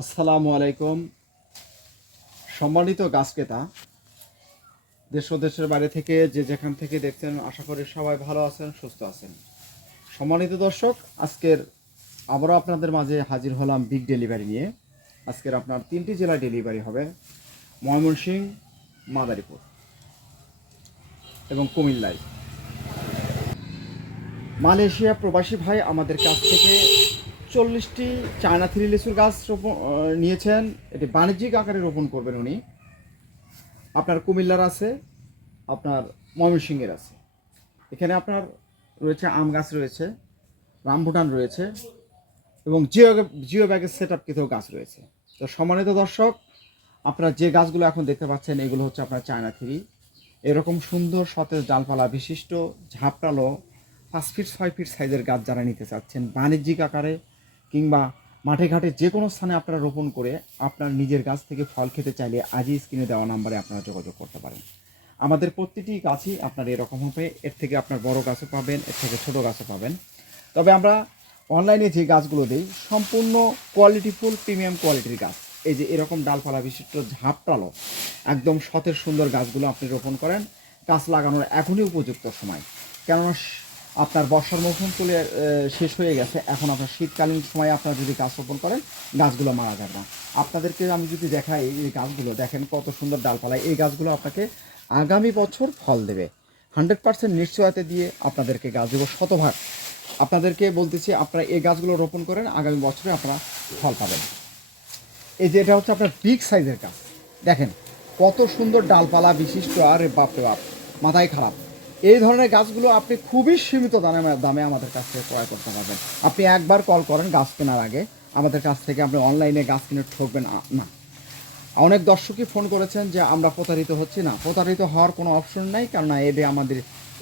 আসসালামু আলাইকুম। সম্মানিত গাছ ক্রেতা, দেশ ও দেশের বাইরে থেকে যে যেখান থেকে দেখছেন, আশা করি সবাই ভালো আছেন, সুস্থ আছেন। সম্মানিত দর্শক, আজকের আবারও আপনাদের মাঝে হাজির হলাম বিগ ডেলিভারি নিয়ে। আজকের আপনার 3টি জেলায় ডেলিভারি হবে: ময়মনসিংহ, মাদারীপুর এবং কুমিল্লায়। মালয়েশিয়া প্রবাসী ভাই আমাদের কাছ থেকে 40টি চায়না থ্রি লিচুর গাছ নিয়েছেন। এটি বাণিজ্যিক আকারে রোপণ করবেন উনি। আপনার কুমিল্লার আছে, আপনার ময়মনসিংহের আছে। এখানে আপনার রয়েছে আম গাছ, রয়েছে রামবুটান রয়েছে এবং জিও ব্যাগের সেট আপকৃত গাছ রয়েছে। তো সম্মানিত দর্শক, আপনারা যে গাছগুলো এখন দেখতে পাচ্ছেন এগুলো হচ্ছে আপনার চায়না থ্রি। এরকম সুন্দর সতেজ ডালপালা বিশিষ্ট ঝাপটালো 5 ফিট 6 ফিট সাইজের গাছ যারা নিতে চাচ্ছেন বাণিজ্যিক আকারে কিংবা মাঠে ঘাটে যে কোনো স্থানে আপনারা রোপণ করে আপনার নিজের গাছ থেকে ফল খেতে চাইলে আজই স্ক্রিনে দেওয়া নাম্বারে আপনারা যোগাযোগ করতে পারেন। আমাদের প্রতিটি গাছই আপনার এরকম হবে। এর থেকে আপনার বড় গাছও পাবেন, এর থেকে ছোট গাছও পাবেন। তবে আমরা অনলাইনে যে গাছগুলো দিই সম্পূর্ণ কোয়ালিটিফুল প্রিমিয়াম কোয়ালিটির গাছ। এই যে এরকম ডালপালা বিশিষ্ট ঝাপটালো একদম সতেজ সুন্দর গাছগুলো আপনি রোপণ করেন। গাছ লাগানোর এখনই উপযুক্ত সময়, কেননা আপনার বর্ষার মৌসুম শেষ হয়ে গেছে। এখন আপনার শীতকালীন সময়ে আপনারা যদি গাছ রোপণ করেন গাছগুলো মারা যাবে না। আপনাদেরকে আমি যদি দেখাই, এই গাছগুলো দেখেন কত সুন্দর ডালপালা। এই গাছগুলো আপনাকে আগামী বছর ফল দেবে 100% নিশ্চয়তা দিয়ে আপনাদেরকে গাছ দেবো শতভাগ। আপনাদেরকে বলতেছি, আপনারা এই গাছগুলো রোপণ করেন, আগামী বছরে আপনারা ফল পাবেন। এই যে এটা হচ্ছে আপনার বিগ সাইজের গাছ, দেখেন কত সুন্দর ডালপালা বিশিষ্ট। আর বাপরে বাপ, মাথায় খারাপ। এই ধরনের গাছগুলো আপনি খুবই সীমিত দামে আমাদের কাছ থেকে ক্রয় করতে পারবেন। আপনি একবার কল করেন গাছ কেনার আগে, আমাদের কাছ থেকে আপনি অনলাইনে গাছ কিনে ঠকবেন না। অনেক দর্শকই ফোন করেছেন যে আমরা প্রতারিত হচ্ছি না। প্রতারিত হওয়ার কোনো অপশন নাই, কারণ এটি আমাদের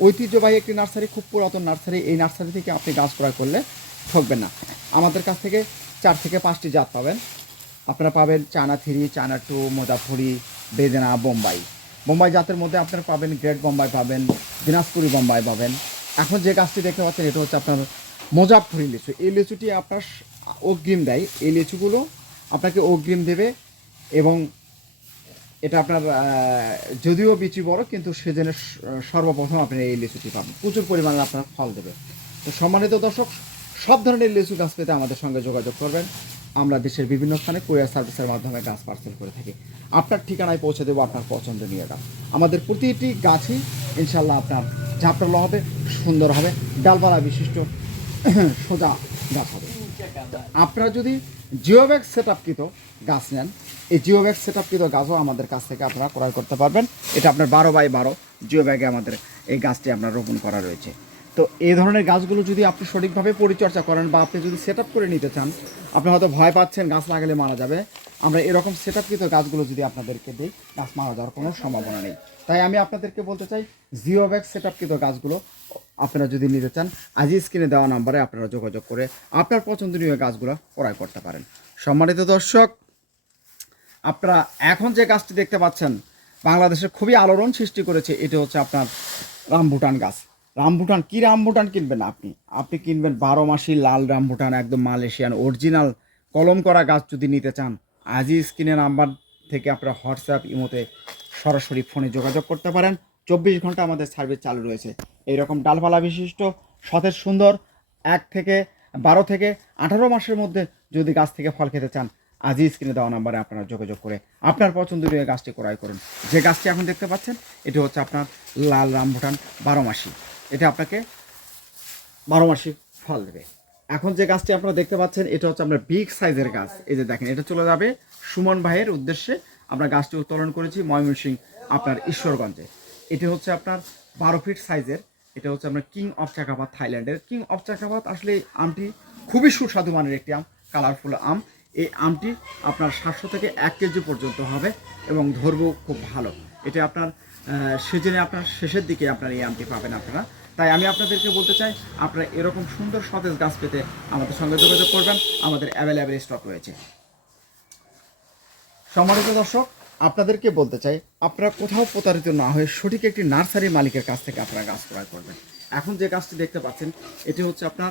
ঐতিহ্যবাহী একটি নার্সারি, খুব পুরাতন নার্সারি। এই নার্সারি থেকে আপনি গাছ ক্রয় করলে ঠকবেন না। আমাদের কাছ থেকে 4 থেকে 5টি জাত পাবেন। আপনারা পাবেন China three, China two, Muzaffari, বেদেনা, বোম্বাই জাতের মধ্যে আপনারা পাবেন গ্রেট বোম্বাই পাবেন, দিনাজপুরি বোম্বাই পাবেন। এখন যে গাছটি দেখতে পাচ্ছেন এটা হচ্ছে আপনার মোজাফরি লিচু। এই লিচুটি আপনার অগ্রিম দেয়। এই লিচুগুলো আপনাকে অগ্রিম দেবে এবং এটা আপনার যদিও বিচি বড়, কিন্তু সেজন্য সর্বপ্রথম আপনি এই লিচুটি পাবেন, প্রচুর পরিমাণে আপনার ফল দেবে। তো সম্মানিত দর্শক, সব ধরনের লিচু গাছ পেতে আমাদের সঙ্গে যোগাযোগ করবেন। আমরা দেশের বিভিন্ন স্থানে কুরিয়ার সার্ভিসের মাধ্যমে গাছ পার্সেল করে থাকি। আপনার ঠিকানায় পৌঁছে দেবো আপনার পছন্দনীয় গাছ। আমাদের প্রতিটি গাছই ইনশাল্লাহ আপনার ঝাপটালো হবে, সুন্দর হবে, ডালপালা বিশিষ্ট সোজা গাছ হবে। আপনারা যদি জিওব্যাগ সেট আপকৃত গাছ নেন, এই জিওব্যাগ সেট আপকৃত গাছও আমাদের কাছ থেকে আপনারা ক্রয় করতে পারবেন। এটা আপনার 12x12 জিওব্যাগে আমাদের এই গাছটি আপনার রোপণ করা রয়েছে। তো এই ধরনের গাছগুলো যদি আপনি সঠিকভাবে পরিচর্যা করেন বা আপনি যদি সেট আপ করে নিতে চান, আপনি হয়তো ভয় পাচ্ছেন গাছ লাগালে মারা যাবে, আমরা এরকম সেট আপকৃত গাছগুলো যদি আপনাদেরকে দিই, গাছ মারা যাওয়ার কোনো সম্ভাবনা নেই। তাই আমি আপনাদেরকে বলতে চাই, জিওব্যাগ সেট আপকৃত গাছগুলো আপনারা যদি নিতে চান, আজই স্ক্রিনে দেওয়া নাম্বারে আপনারা যোগাযোগ করে আপনার পছন্দনীয় গাছগুলো ক্রয় করতে পারেন। সম্মানিত দর্শক, আপনারা এখন যে গাছটি দেখতে পাচ্ছেন বাংলাদেশে খুবই আলোড়ন সৃষ্টি করেছে, এটা হচ্ছে আপনার রামবুটান গাছ। রামবুটান কি, রামবুটান কিনবেন আপনি কিনবেন 12 মাসি লাল রামবুটান, একদম মালয়েশিয়ান অরিজিনাল কলম করা গাছ। যদি নিতে চান আজই স্ক্রিনে নাম্বার থেকে আপনারা হোয়াটসঅ্যাপ, ইমোতে সরাসরি ফোনে যোগাযোগ করতে পারেন। 24 ঘন্টা আমাদের সার্ভিস চালু রয়েছে। এইরকম ডালপালা বিশিষ্ট সতেজ সুন্দর 1 থেকে 12 থেকে 18 মাসের মধ্যে যদি গাছ থেকে ফল খেতে চান, আজই স্ক্রিনে দেওয়া নাম্বারে আপনারা যোগাযোগ করে আপনার পছন্দনীয় গাছটি ক্রয় করুন। যে গাছটি এখন দেখতে পাচ্ছেন এটি হচ্ছে আপনার লাল রামবুটান 12 মাসি। এটা আপনাকে 12 মাসি ফল দেবে। এখন যে গাছটি আপনারা দেখতে পাচ্ছেন এটা হচ্ছে আপনার বিগ সাইজের গাছ। এই যে দেখেন, এটা চলে যাবে সুমন ভাইয়ের উদ্দেশ্যে। আমরা গাছটি উত্তোলন করেছি ময়মনসিংহ আপনার ঈশ্বরগঞ্জে। এটি হচ্ছে আপনার 12 ফিট সাইজের। এটা হচ্ছে আপনার কিং অফ চাকাপাত, থাইল্যান্ডের কিং অফ চাকাপাত। আসলে আমটি খুবই সুস্বাদু মানের একটি আম, কালারফুল আম। এই আমটি আপনার 700 থেকে 1 কেজি পর্যন্ত হবে এবং ধরবো খুব ভালো। এটা আপনার সিজনে আপনার শেষের দিকে আপনার এই আমটি পাবেন আপনারা। তাই আমি আপনাদেরকে বলতে চাই, আপনারা এরকম সুন্দর সতেজ গাছ পেতে আমাদের সঙ্গে যোগাযোগ করবেন। আমাদের অ্যাভেলেবেল স্টক রয়েছে। সম্মানিত দর্শক, আপনাদেরকে বলতে চাই, আপনারা কোথাও প্রতারিত না হয়ে সঠিক একটি নার্সারি মালিকের কাছ থেকে আপনারা গাছ ক্রয় করবেন। এখন যে গাছটি দেখতে পাচ্ছেন এটি হচ্ছে আপনার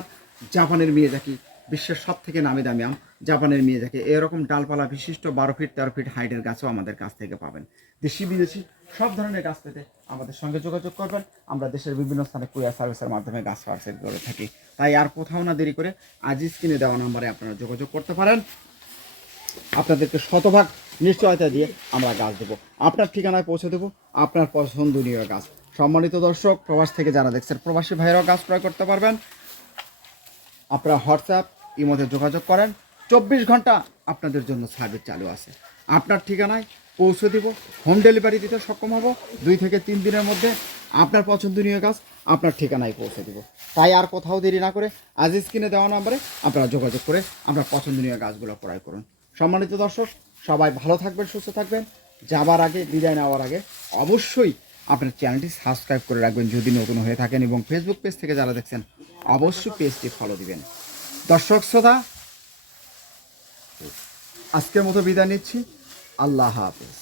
জাপানের মিয়াজাকি বিশ্বের সব থেকে নামি দামি আম জাপানের মিয়াজাকি, এরকম ডালপালা বিশিষ্ট 12 ফিট 13 ফিট হাইটের গাছও আমাদের কাছ থেকে পাবেন। দেশি বিদেশি সব ধরনের গাছ পেতে আমাদের সঙ্গে যোগাযোগ করবেন। আমরা দেশের বিভিন্ন স্থানে কুরিয়ার সার্ভিসের মাধ্যমে গাছ পার্সেল করে থাকি। তাই আর কোথাও না দেরি করে আজ স্ক্রিনে দেওয়া নম্বরে আপনারা যোগাযোগ করতে পারেন। আপনাদেরকে শতভাগ নিশ্চয়তা দিয়ে আমরা গাছ দেবো, আপনার ঠিকানায় পৌঁছে দেবো আপনার পছন্দনীয় গাছ। সম্মানিত দর্শক, প্রবাস থেকে যারা দেখছেন প্রবাসী ভাইয়েরাও গাছ ক্রয় করতে পারবেন। আপনারা হোয়াটসঅ্যাপ ইমোতে যোগাযোগ করেন, 24 ঘন্টা আপনাদের জন্য সার্ভিস চালু আছে। আপনার ঠিকানায় পৌঁছে দেব, হোম ডেলিভারি দিতে সক্ষম হব। 2 থেকে 3 দিনের মধ্যে আপনার পছন্দনীয় গাছ আপনার ঠিকানায় পৌঁছে দেব। তাই আর কোথাও দেরি না করে আজ স্ক্রিনে দেওয়া নম্বরে আপনারা যোগাযোগ করে আপনার পছন্দনীয় গাছগুলো ক্রয় করুন। সম্মানিত দর্শক, সবাই ভালো থাকবেন, সুস্থ থাকবেন। যাবার আগে, বিদায় নেওয়ার আগে অবশ্যই আপনার চ্যানেলটি সাবস্ক্রাইব করে রাখবেন যদি নতুন হয়ে থাকেন, এবং ফেসবুক পেজ থেকে যারা দেখছেন অবশ্যই পেজটি ফলো দিবেন। দর্শক শ্রোতা, আজকের মতো বিদায় নিচ্ছি। আল্লাহ হাফেজ।